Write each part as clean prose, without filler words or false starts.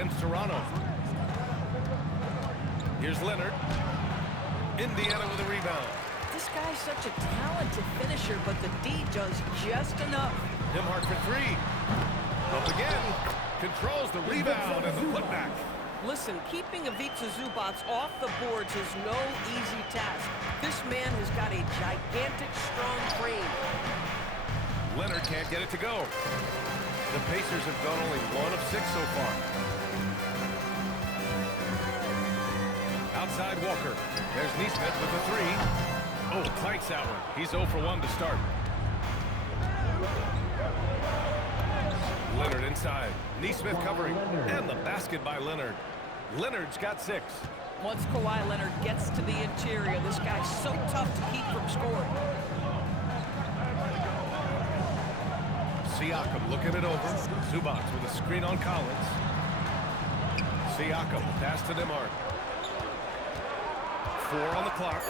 against Toronto. Here's Leonard. Indiana with a rebound. This guy's such a talented finisher, but the D does just enough. Nembhard for three. Up again. Controls the rebound and the putback. Listen, keeping Ivica Zubac off the boards is no easy task. This man has got a gigantic, strong frame. Leonard can't get it to go. The Pacers have gone only 1 of 6 so far. Outside Walker. There's Nesmith with the three. Oh, clanks that one. He's 0 for 1 to start. Leonard inside. Nesmith covering. And the basket by Leonard. Leonard's got 6. Once Kawhi Leonard gets to the interior, this guy's so tough to keep from scoring. Siakam looking it over. Zubac with a screen on Collins. Siakam pass to Nembhard. 4 on the clock.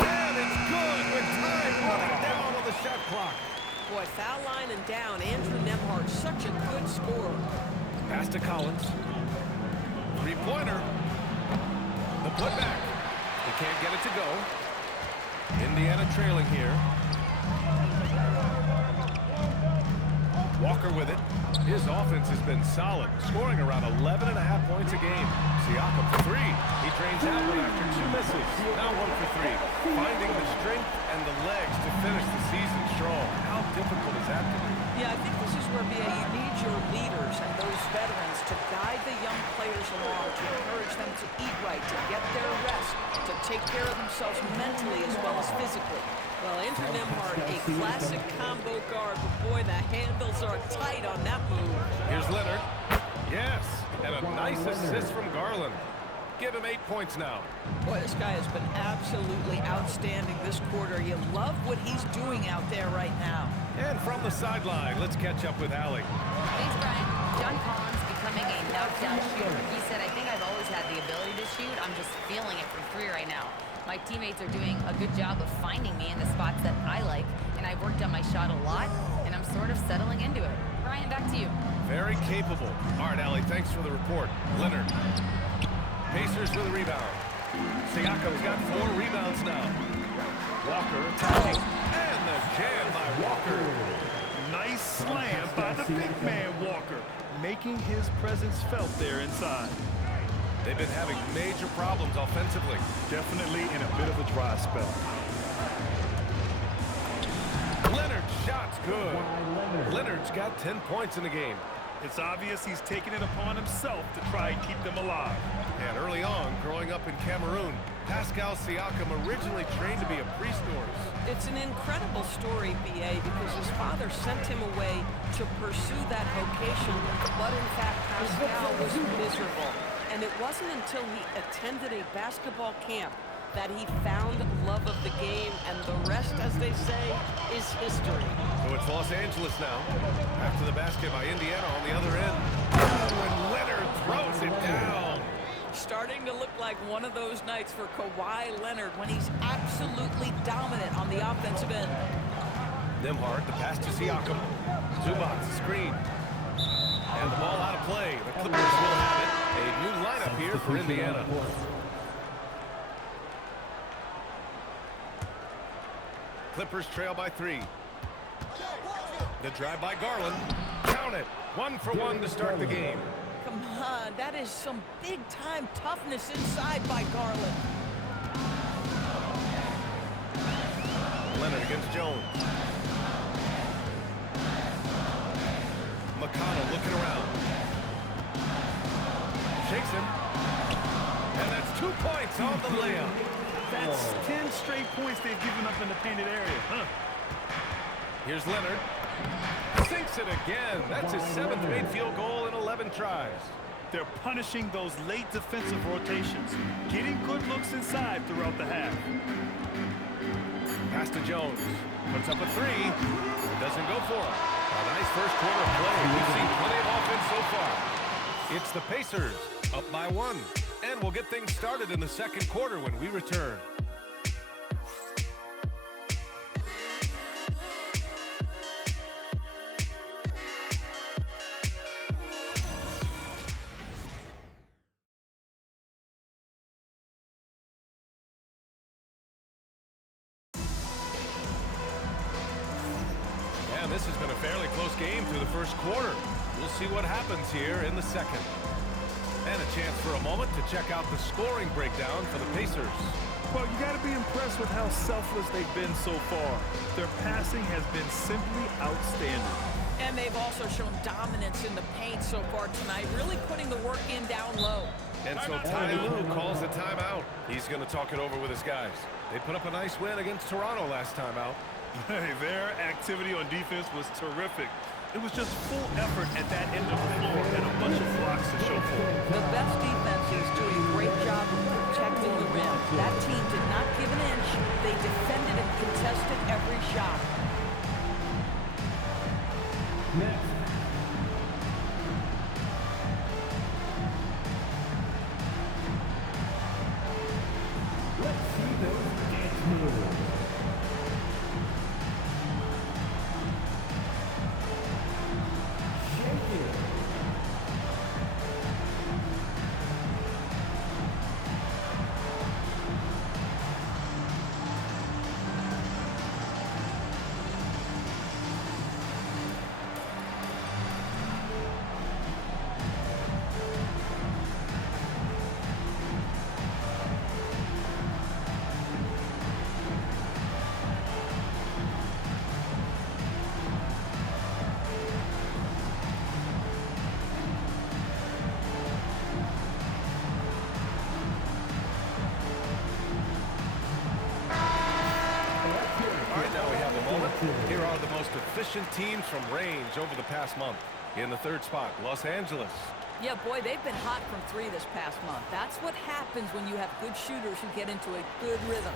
And it's good with time running down on the shot clock. Boy, foul line and down. Andrew Nembhard, such a good scorer. Pass to Collins. Three-pointer. The putback. He can't get it to go. Indiana trailing here. Walker with it. His offense has been solid, scoring around 11.5 points a game. Siakam for three. He drains out one after 2 misses. Now 1 for 3. Finding the strength and the legs to finish the season strong. How difficult is that to do? Yeah, I think this is where, BA, you need your leaders and those veterans to guide the young players along, to encourage them to eat right, to get their rest, to take care of themselves mentally as well as physically. Well, Andrew Nembhard, a classic combo guard, but boy, the handles are tight on that move. Here's Leonard. Yes, and a nice assist from Garland. Give him 8 points now. Boy, this guy has been absolutely outstanding this quarter. You love what he's doing out there right now. And from the sideline, let's catch up with Allie. Thanks, Brian. John Collins becoming a knockdown shooter. He said, I think I've always had the ability to shoot. I'm just feeling it from 3 right now. My teammates are doing a good job of finding me in the spots that I like, and I've worked on my shot a lot, and I'm sort of settling into it. Brian, back to you. Very capable. All right, Allie, thanks for the report. Leonard. Pacers with a rebound. Siakam's got 4 rebounds now. Walker attacking. And the jam by Walker. Nice slam by the big man Walker, making his presence felt there inside. They've been having major problems offensively. Definitely in a bit of a dry spell. Leonard's shot's good. Leonard's got 10 points in the game. It's obvious he's taken it upon himself to try and keep them alive. And early on, growing up in Cameroon, Pascal Siakam originally trained to be a priest nurse. It's an incredible story, BA, because his father sent him away to pursue that vocation, but in fact, Pascal was miserable. And it wasn't until he attended a basketball camp that he found love of the game, and the rest, as they say, is history. So it's Los Angeles now. After the basket by Indiana on the other end. Oh, and Leonard throws it down. Starting to look like one of those nights for Kawhi Leonard when he's absolutely dominant on the offensive end. Nembhard, the pass to Siakam. Zubac, screen. And the ball out of play. The Clippers will have it. A new lineup here for Indiana. Clippers trail by 3. The drive by Garland. Count it. 1 for 1 to start the game. Come on, that is some big-time toughness inside by Garland. Leonard against Jones. McConnell looking around. Shakes him. And that's 2 points on the layup. That's 10 straight points they've given up in the painted area, huh? Here's Leonard. Sinks it again. That's his 7th made field goal in 11 tries. They're punishing those late defensive rotations, getting good looks inside throughout the half. Pass to Jones. Puts up a 3. Doesn't go for him. A nice first quarter play. We've seen plenty of offense so far. It's the Pacers up by 1. And we'll get things started in the second quarter when we return. first quarter. We'll see what happens here in the second. And a chance for a moment to check out the scoring breakdown for the Pacers. Well, you got to be impressed with how selfless they've been so far. Their passing has been simply outstanding. And they've also shown dominance in the paint so far tonight, really putting the work in down low. And so Ty Lue calls the timeout. He's going to talk it over with his guys. They put up a nice win against Toronto last time out. Hey, their activity on defense was terrific. It was just full effort at that end of the floor and a bunch of blocks to show for it. The best defenses do a great job of protecting the rim. That team did not give an inch. They defended and contested every shot. Next. Let's see those dance moves. Shake it. Here are the most efficient teams from range over the past month. In the third spot, Los Angeles. Yeah, boy, they've been hot from three this past month. That's what happens when you have good shooters who get into a good rhythm.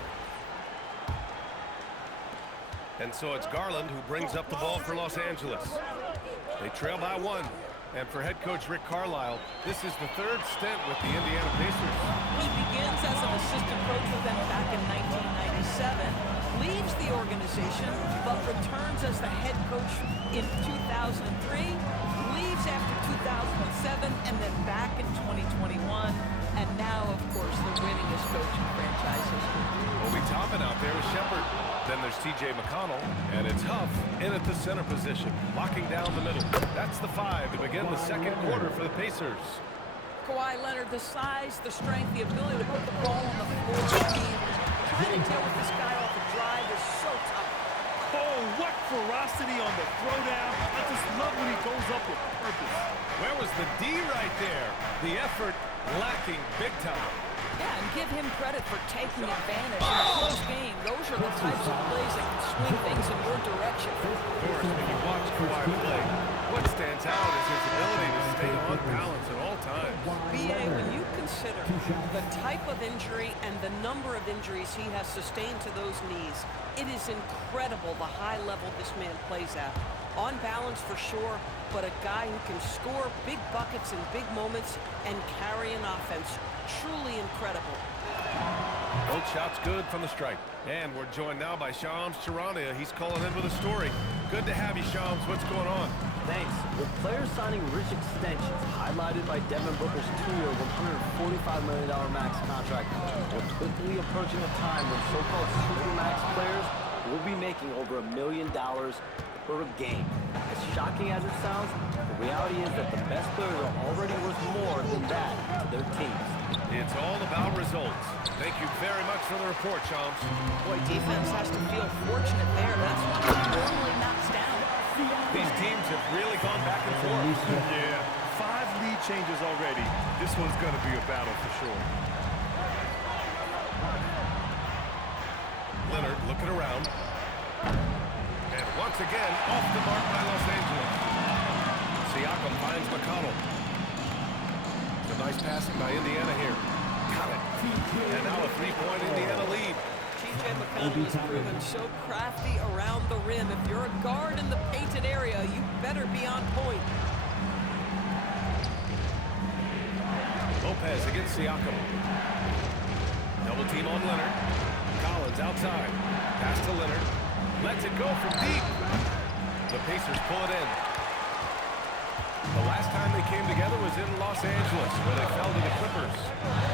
And so it's Garland who brings up the ball for Los Angeles. They trail by one. And for head coach Rick Carlisle, this is the third stint with the Indiana Pacers. He begins as an assistant coach with them back in 1997, leaves the organization, but returns as the head coach in 2003, leaves after 2007, and then back in 2021, and now, of course, the winningest coach in franchise history. Obi Toppin out there with Shepard. Then there's Cje McConnell, and it's Huff in at the center position, locking down the middle. That's the five to begin the second quarter for the Pacers. Kawhi Leonard, the size, the strength, the ability to put the ball on the floor. Trying to deal with this guy off the drive is so tough. Oh, what ferocity on the throwdown. I just love when he goes up with purpose. Where was the D right there? The effort lacking big time. Yeah, and give him credit for taking advantage. In a close game, those are the types of plays that can swing things in your direction. Of course, when you watch Kawhi play, what stands out is his ability to stay on balance at all times. B.A., when you consider the type of injury and the number of injuries he has sustained to those knees, it is incredible the high level this man plays at. On balance for sure, but a guy who can score big buckets in big moments and carry an offense. Truly incredible. Both shots good from the stripe. And we're joined now by Shams Charania. He's calling in with a story. Good to have you, Shams. What's going on? Thanks. With players signing rich extensions, highlighted by Devin Booker's 2-year, $145 million max contract, we're quickly approaching a time when so-called supermax players will be making over $1 million per game. As shocking as it sounds, the reality is that the best players are already worth more than that to their teams. It's all about results. Thank you very much for the report, Shams. Boy, defense has to feel fortunate there. That's what he normally knocks down. These teams have really gone back and forth. Yeah, 5 lead changes already. This one's going to be a battle for sure. Leonard looking around. And once again, off the mark by Los Angeles. Siakam finds McConnell. Some nice passing by Indiana here. Got it. And now a three-point Indiana lead. Cje McConnell has proven so crafty around the rim. If you're a guard in the painted area, you better be on point. Lopez against Siakam. Double team on Leonard. Collins outside. Pass to Leonard. Lets it go from deep. The Pacers pull it in. The last time they came together was in Los Angeles, where they fell to the Clippers.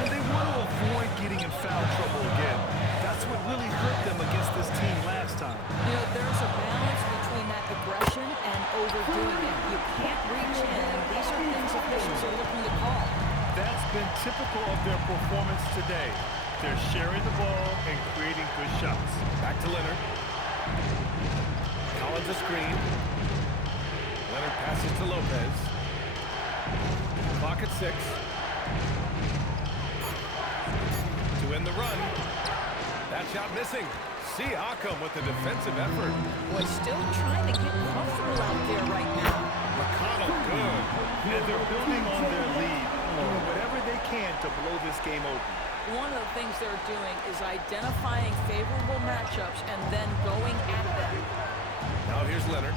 And they want to avoid getting in foul trouble again. That's what really hurt them against this team last time. You know, there's a balance between that aggression and overdoing it. You can't reach in. These are things officials are looking to call. That's been typical of their performance today. They're sharing the ball and creating good shots. Back to Leonard. Collins a screen. Leonard passes to Lopez. Clock at 6. To end the run. That shot missing. Siakam with the defensive effort. Boy, still trying to get comfortable out there right now. McConnell, good. And they're building on their lead, doing whatever they can to blow this game open. One of the things they're doing is identifying favorable matchups and then going at them. Now here's Leonard.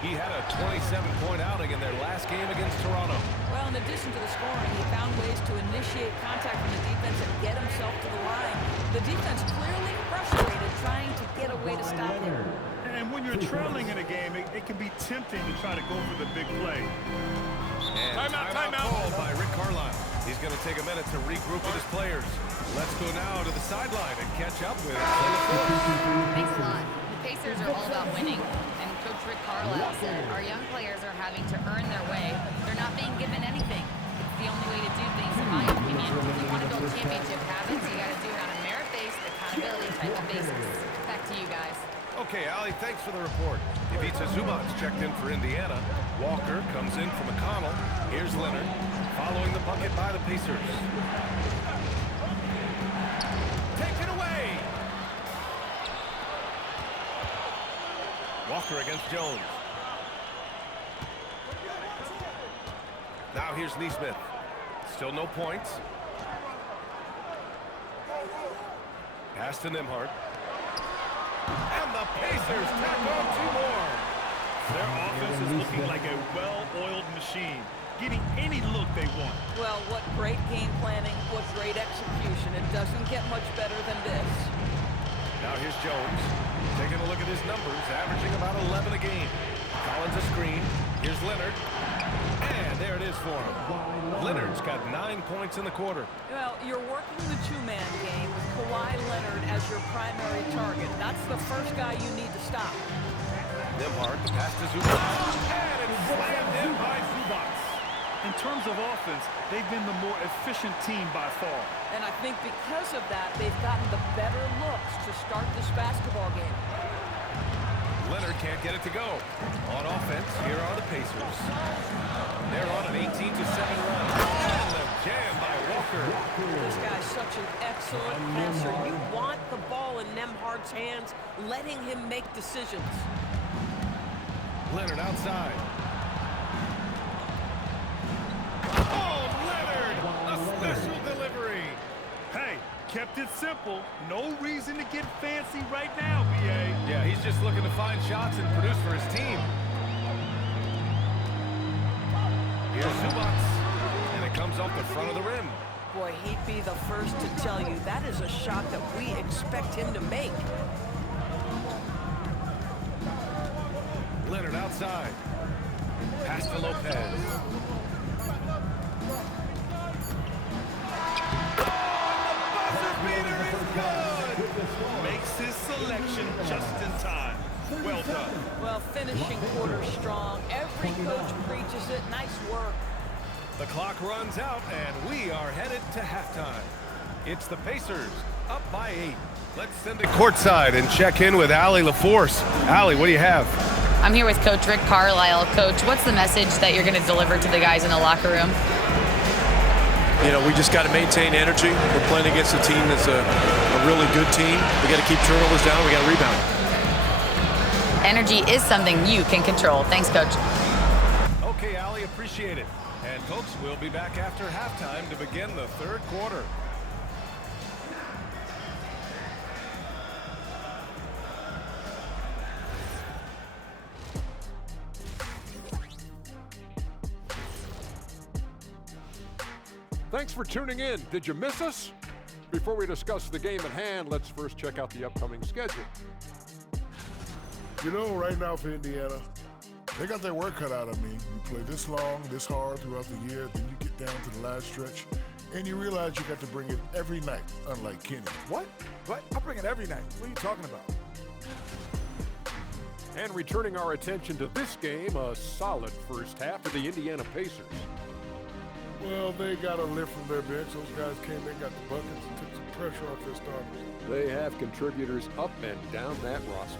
He had a 27-point outing in their last game against Toronto. Well, in addition to the scoring, he found ways to initiate contact from the defense and get himself to the line. The defense clearly frustrated, trying to get a way to stop him. And when you're trailing in a game, it can be tempting to try to go for the big play. And timeout called by Rick Carlisle. He's going to take a minute to regroup with his players. Let's go now to the sideline and catch up with Thanks a lot. The Pacers are all about winning. And Coach Rick Carlisle said our young players are having to earn their way. They're not being given anything. It's the only way to do things, in my opinion. If you want to build championship habits, you got to do it on a merit-based, accountability type of basis. Back to you guys. Okay, Allie, thanks for the report. Ivica Zubac's checked in for Indiana. Walker comes in for McConnell. Here's Leonard, following the bucket by the Pacers. Take it away! Walker against Jones. Now here's Neesmith. Still no points. Pass to Nembhard. And the Pacers tack on 2 more. Their offense is looking like a well-oiled machine, getting any look they want. Well, what great game planning, what great execution. It doesn't get much better than this. Now here's Jones. Taking a look at his numbers, averaging about 11 a game. Collins a screen. Here's Leonard. And there it is for him. Leonard's got 9 points in the quarter. Well, you're working the 2-man game with Kawhi Leonard as your primary target. That's the first guy you need to stop. Nembhard, the pass to Zubac. And it's slammed in by Zubac. In terms of offense, they've been the more efficient team by far. And I think because of that, they've gotten the better looks to start this basketball game. Leonard can't get it to go. On offense, here are the Pacers. They're on an 18-7 run. And the jam by Walker. This guy's such an excellent passer. You want the ball in Nembhard's hands, letting him make decisions. Leonard outside. Oh, Leonard! A special delivery. Hey, kept it simple. No reason to get fancy right now, BA. Yeah, he's just looking to find shots and produce for his team. Here's Zubac, and it comes off the front of the rim. Boy, he'd be the first to tell you that is a shot that we expect him to make. Leonard outside. Pass to Lopez. Makes his selection just in time. Well done. Well, finishing quarter strong. Every coach preaches it. Nice work. The clock runs out, and we are headed to halftime. It's the Pacers, up by 8. Let's send it courtside and check in with Allie LaForce. Allie, what do you have? I'm here with Coach Rick Carlisle. Coach, what's the message that you're going to deliver to the guys in the locker room? You know, we just got to maintain energy. We're playing against a team that's a really good team. We got to keep turnovers down. We got to rebound. Energy is something you can control. Thanks, Coach. Okay, Allie, appreciate it. And folks, we'll be back after halftime to begin the third quarter. Thanks for tuning in. Did you miss us? Before we discuss the game at hand, let's first check out the upcoming schedule. You know, right now for Indiana, they got their work cut out of me. You play this long, this hard throughout the year, then you get down to the last stretch, and you realize you got to bring it every night, unlike Kenny. What? I bring it every night. What are you talking about? And returning our attention to this game, a solid first half for the Indiana Pacers. Well, they got a lift from their bench. Those guys came in, got the buckets, and took some pressure off their starters. They have contributors up and down that roster.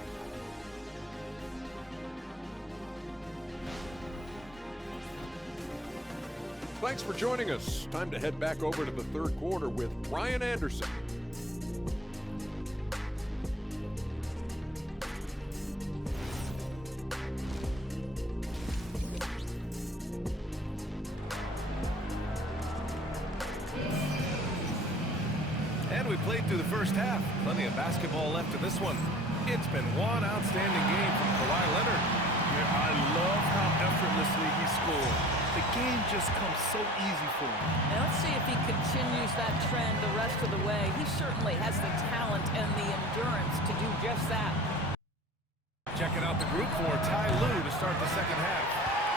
Thanks for joining us. Time to head back over to the third quarter with Brian Anderson. And we played through the first half. Plenty of basketball left in this one. It's been one outstanding game from Kawhi Leonard. Yeah, I love how effortlessly he scored. The game just comes so easy for him. And let's see if he continues that trend the rest of the way. He certainly has the talent and the endurance to do just that. Checking out the group for Ty Lue to start the second half.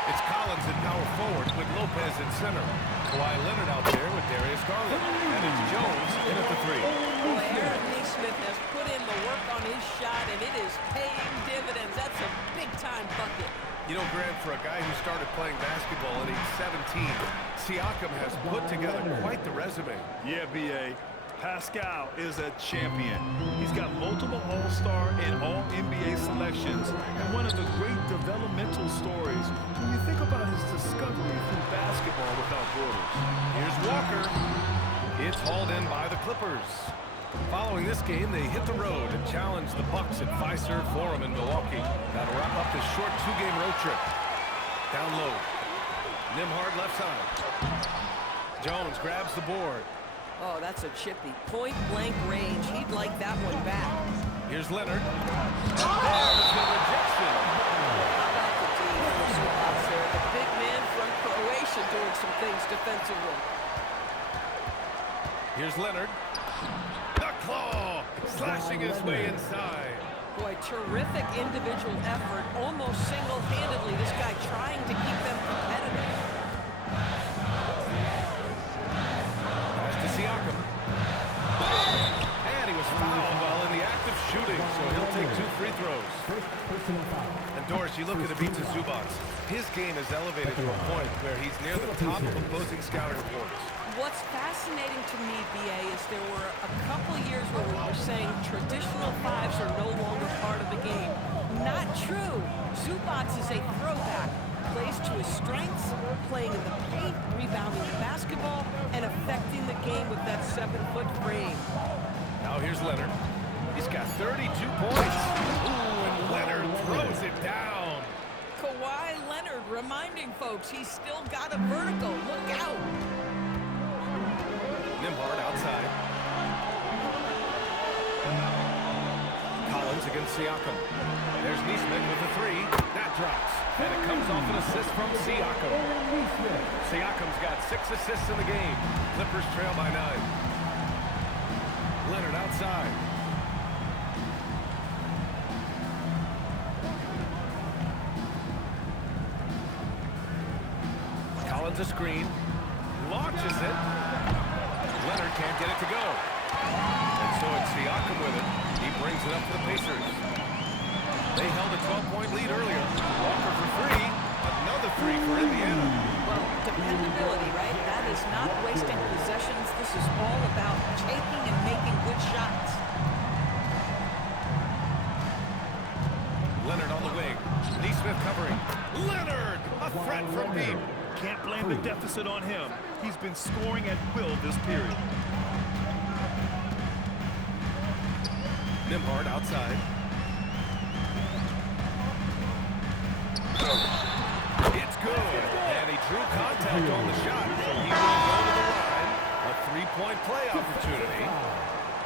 It's Collins in power forward with Lopez in center. Kawhi Leonard out there with Darius Garland. And it's Jones in at the three. Boy, Aaron Neesmith has put in the work on his shot, and it is paying dividends. That's a big-time bucket. You know, Grant, for a guy who started playing basketball at age 17, Siakam has put together quite the resume. Yeah, B.A. Pascal is a champion. He's got multiple All-Star and All-NBA selections, and one of the great developmental stories when you think about his discovery through basketball without borders. Here's Walker. It's hauled in by the Clippers. Following this game, they hit the road and challenge the Bucks at Fiserv Forum in Milwaukee. That'll wrap up this short two-game road trip. Down low. Nembhard left side. Jones grabs the board. Oh, that's a chippy. Point-blank range. He'd like that one back. Here's Leonard. There's the rejection. How about the D for the Subots there? The big man from Croatia doing some things defensively. Here's Leonard. The claw! Slashing his way inside. Boy, terrific individual effort. Almost single-handedly, this guy trying to keep them competitive. Pass to Siakam. And he was fouled while in the act of shooting, so he'll take 2 free throws. And Doris, you look at Ivica Zubac. His game is elevated to a point where he's near the top of opposing scouting reports. What's fascinating to me, BA, is there were a couple years where we were saying traditional fives are no longer part of the game. Not true. Zubac is a throwback. Plays to his strengths, playing in the paint, rebounding the basketball, and affecting the game with that 7-foot frame. Now here's Leonard. He's got 32 points. Ooh, and Leonard throws it down. Kawhi Leonard reminding folks he's still got a vertical. Look out. Nembhard outside. Collins against Siakam. There's Neesmith with the three. That drops. And it comes off an assist from Siakam. Siakam's got 6 assists in the game. Clippers trail by 9. Leonard outside. Collins a screen. Launches it. Leonard can't get it to go. And so it's Siakam with it. He brings it up for the Pacers. They held a 12-point lead earlier. Walker for 3. Another 3 for Indiana. Well, dependability, right? That is not wasting possessions. This is all about taking and making good shots. Leonard on the wing. Neesmith covering. Leonard! A threat from deep. Can't blame the deficit on him. He's been scoring at will this period. Nembhard outside. It's good. And he drew contact on the shot, so he will go to the line. A 3-point play opportunity.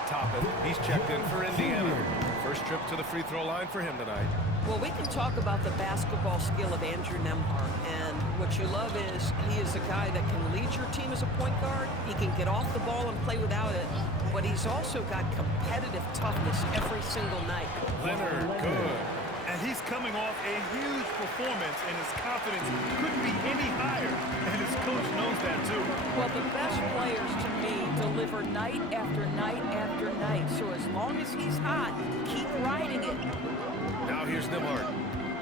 Toppin, he's checked in for Indiana. First trip to the free throw line for him tonight. Well, we can talk about the basketball skill of Andrew Nembhard, and what you love is he is a guy that can lead your team as a point guard. He can get off the ball and play without it, but he's also got competitive toughness every single night. Leonard, good. And he's coming off a huge performance, and his confidence couldn't be any higher. And his coach knows that, too. Well, the best players, to me, deliver night after night after night. So as long as he's hot, keep riding it. Now here's Nembhard.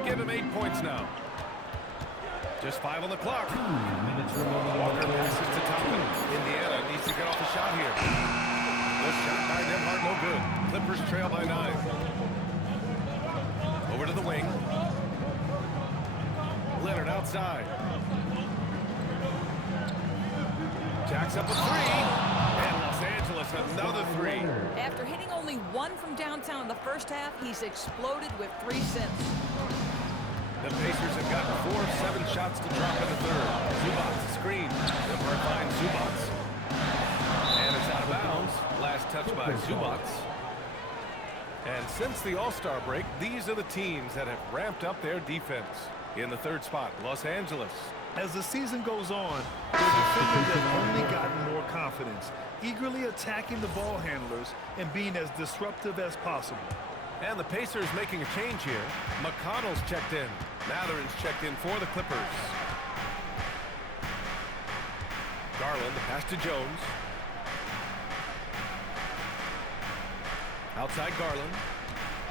Give him 8 points now. Just 5 on the clock. 2 minutes remaining. Walker passes to Toppin. Indiana needs to get off a shot here. The shot by Nembhard, no good. Clippers trail by 9. Over to the wing. Leonard outside. Jacks up a 3. And Los Angeles another 3. After hitting only 1 from downtown in the first half, he's exploded with 3 since. The Pacers have gotten 4 of 7 shots to drop in the third. Zubac's screen. Nembhard finds Zubac's. And it's out of bounds. Last touch by Zubac's. And since the All-Star break, these are the teams that have ramped up their defense. In the third spot, Los Angeles. As the season goes on, their defenders have only gotten more confidence, eagerly attacking the ball handlers and being as disruptive as possible. And the Pacers making a change here. McConnell's checked in. Matherin's checked in for the Clippers. Garland, the pass to Jones. Outside Garland.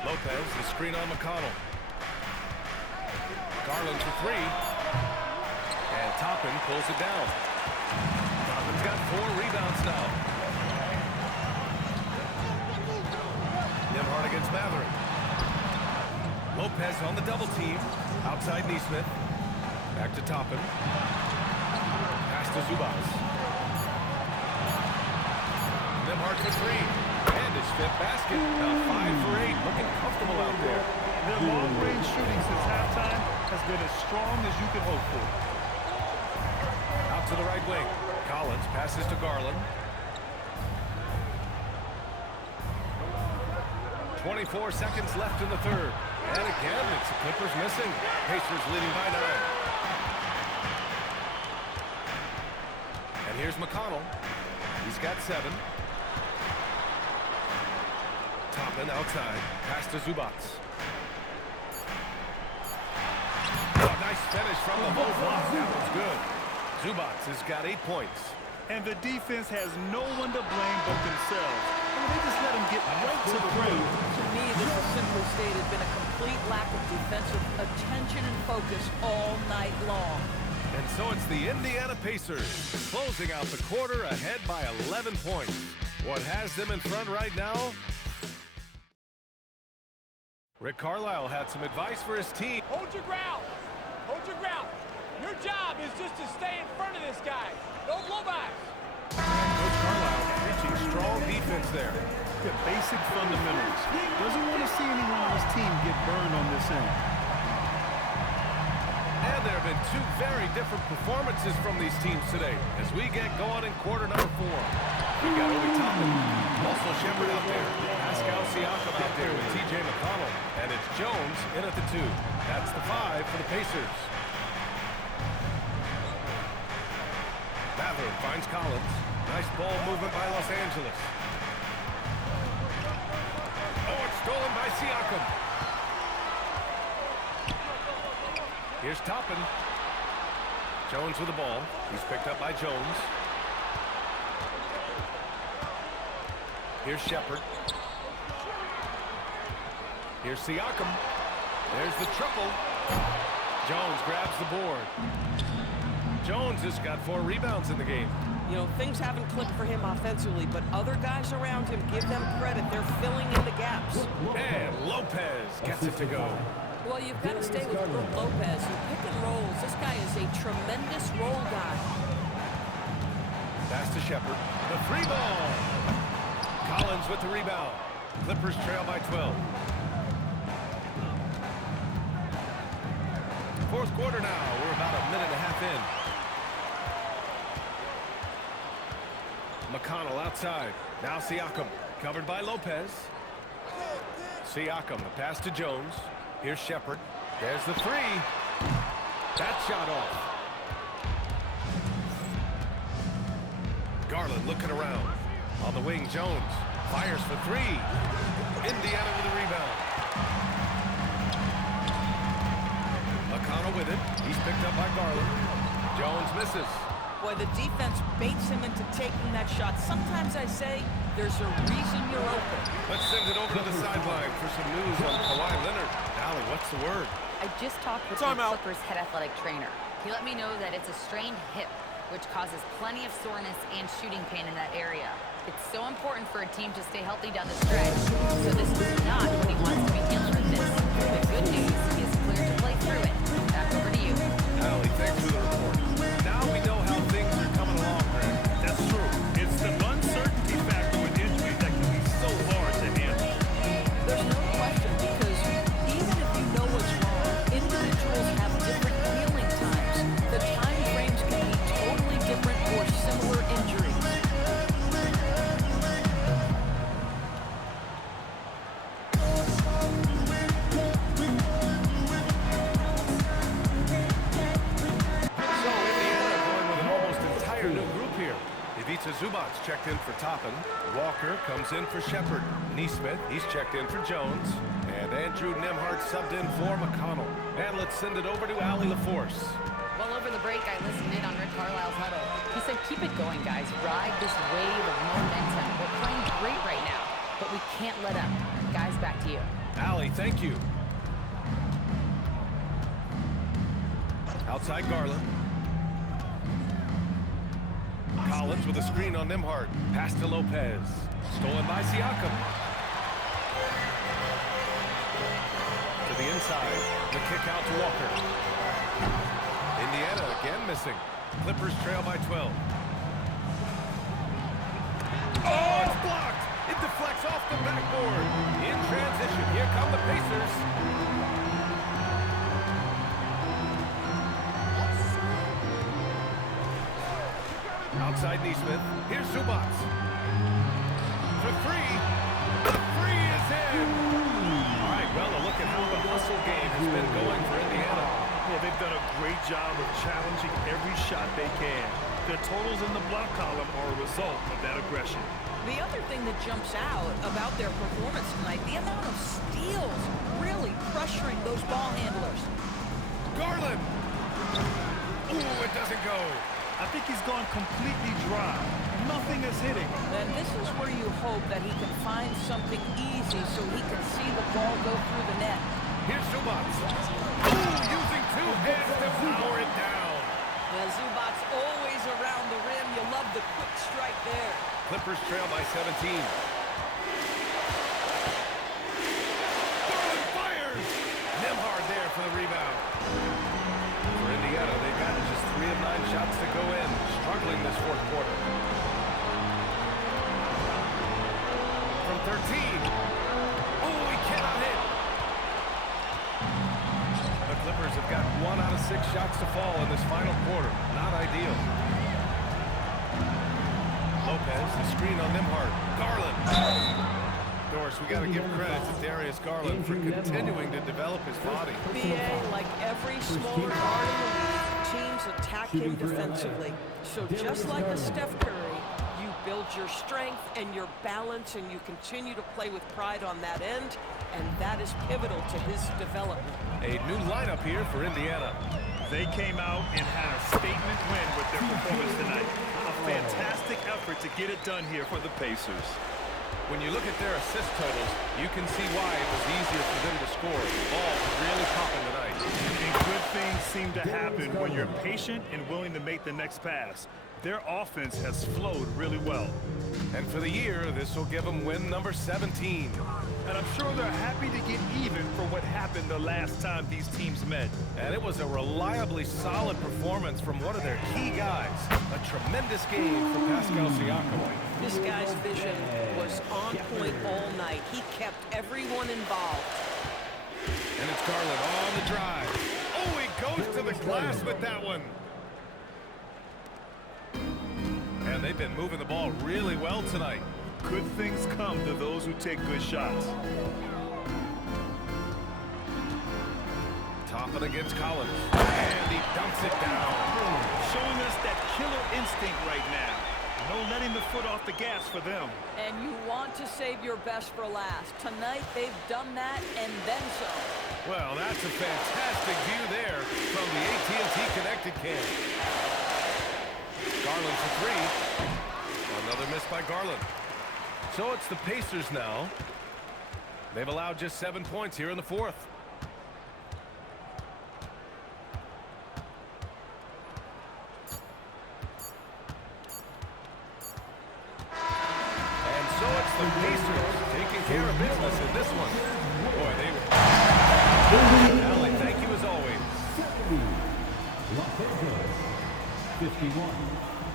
Lopez, the screen on McConnell. Garland for 3. And Toppin pulls it down. Toppin's got 4 rebounds now. Nembhard against Matherin. Lopez on the double team. Outside Neesmith. Back to Toppin. Pass to Zubac. Nembhard for 3. And his 5th basket. Now 5 for 8. Looking comfortable out there. Their long-range shooting since halftime has been as strong as you could hope for. Out to the right wing. Collins passes to Garland. 24 seconds left in the third. And again, it's the Clippers missing. Pacers leading by 9. And here's McConnell. He's got 7. Toppin outside. Pass to Zubac. Oh, nice finish from the low block. That was good. Zubac has got 8 points. And the defense has no one to blame but themselves. They just let him get right to the rim. To me, this has simply stated been a complete lack of defensive attention and focus all night long. And so it's the Indiana Pacers closing out the quarter ahead by 11 points. What has them in front right now? Rick Carlisle had some advice for his team. Hold your ground. Hold your ground. Your job is just to stay in front of this guy. Don't blow by. Coach Carlisle preaching strong defense there. The basic fundamentals. Doesn't want to see anyone on his team get burned on this end. And there have been 2 very different performances from these teams today as we get going in quarter number 4. We've got Obi Toppin, also Shepherd out there, Pascal Siakam out there with Cje McConnell, and it's Jones in at the 2. That's the 5 for the Pacers. Matherin finds Collins. Nice ball movement by Los Angeles. Oh, it's stolen by Siakam. Here's Toppin. Jones with the ball. He's picked up by Jones. Here's Shepherd. Here's Siakam. There's the triple. Jones grabs the board. Jones has got 4 rebounds in the game. You know, things haven't clicked for him offensively, but other guys around him, give them credit. They're filling in the gaps. And Lopez gets it to go. Well, you've got to stay with Brook Lopez, who pick and rolls. This guy is a tremendous roll guy. Pass to Shepherd. The 3 ball. Collins with the rebound. Clippers trail by 12. Fourth quarter now. We're about a minute and a half in. McConnell outside. Now Siakam. Covered by Lopez. Siakam, the pass to Jones. Here's Shepherd. There's the 3. That shot off. Garland looking around. On the wing, Jones. Fires for 3. Indiana with a rebound. McConnell with it. He's picked up by Garland. Jones misses. Boy, the defense baits him into taking that shot. Sometimes I say there's a reason you're open. Let's send it over to the sideline for some news on Kawhi Leonard. Allie, what's the word? I just talked with the Clippers head athletic trainer. He let me know that it's a strained hip, which causes plenty of soreness and shooting pain in that area. It's so important for a team to stay healthy down the stretch, so this is not when he wants to be dealing with this. The good news, he is cleared to play through it. Back over to you. Allie, thanks for the report. Now we know how things are coming along, Greg. That's true. It's the uncertainty factor with injuries that can be so hard to handle. There's no question, because even if you know what's wrong, individuals have different healing times. The time frames can be totally different for similar injuries. Zubac's checked in for Toppin. Walker comes in for Shepard. Neesmith, he's checked in for Jones. And Andrew Nembhard subbed in for McConnell. And let's send it over to Allie LaForce. Well, over the break, I listened in on Rick Carlisle's huddle. He said, keep it going, guys. Ride this wave of momentum. We're playing great right now, but we can't let up. Guys, back to you. Allie, thank you. Outside Garland. Collins with a screen on Nembhard. Pass to Lopez. Stolen by Siakam. To the inside. The kick out to Walker. Indiana again missing. Clippers trail by 12. Oh, it's blocked. It deflects off the backboard. In transition, here come the Pacers. Outside Neesmith. Here's Zubac. For three. The three is in. All right, well, a look at how the hustle game has been going for Indiana. Yeah, they've done a great job of challenging every shot they can. Their totals in the block column are a result of that aggression. The other thing that jumps out about their performance tonight, the amount of steals really pressuring those ball handlers. Garland. Ooh, it doesn't go. I think he's gone completely dry. Nothing is hitting. And this is where you hope that he can find something easy so he can see the ball go through the net. Here's Zubac. Using two hands to power it down. Now, Zubac's always around the rim. You love the quick strike there. Clippers trail by 17. Garland fires. Nembhard there for the rebound. For Indiana, they've got just 3 of 9 shots to go in. Struggling this fourth quarter. From 13. Oh, he cannot hit. The Clippers have got 1 out of 6 shots to fall in this final quarter. Not ideal. Lopez, the screen on Nembhard. Garland. Doris, we got to give credit to Darius Garland for continuing to develop his body. BA, like every smaller part of the league, teams attack him defensively. So just like a Steph Curry, you build your strength and your balance, and you continue to play with pride on that end, and that is pivotal to his development. A new lineup here for Indiana. They came out and had a statement win with their performance tonight. A fantastic effort to get it done here for the Pacers. When you look at their assist totals, you can see why it was easier for them to score. The ball was really popping tonight. And good things seem to happen when you're patient and willing to make the next pass. Their offense has flowed really well. And for the year, this will give them win number 17. And I'm sure they're happy to get even for what happened the last time these teams met. And it was a reliably solid performance from one of their key guys. A tremendous game for Pascal Siakam. This guy's vision was on point all night. He kept everyone involved. And it's Garland on the drive. Oh, he goes to the glass with that one. And they've been moving the ball really well tonight. Good things come to those who take good shots. Toppin against Collins. And he dunks it down. Showing us that killer instinct right now. No letting the foot off the gas for them. And you want to save your best for last. Tonight, they've done that and then some. Well, that's a fantastic view there from the AT&T Connected Cam. Garland for 3. Another miss by Garland. So it's the Pacers now. They've allowed just 7 points here in the fourth. So it's the Pacers taking care of business in this one. Boy, they were... Allie, thank you as always. 70. Los Angeles, 51.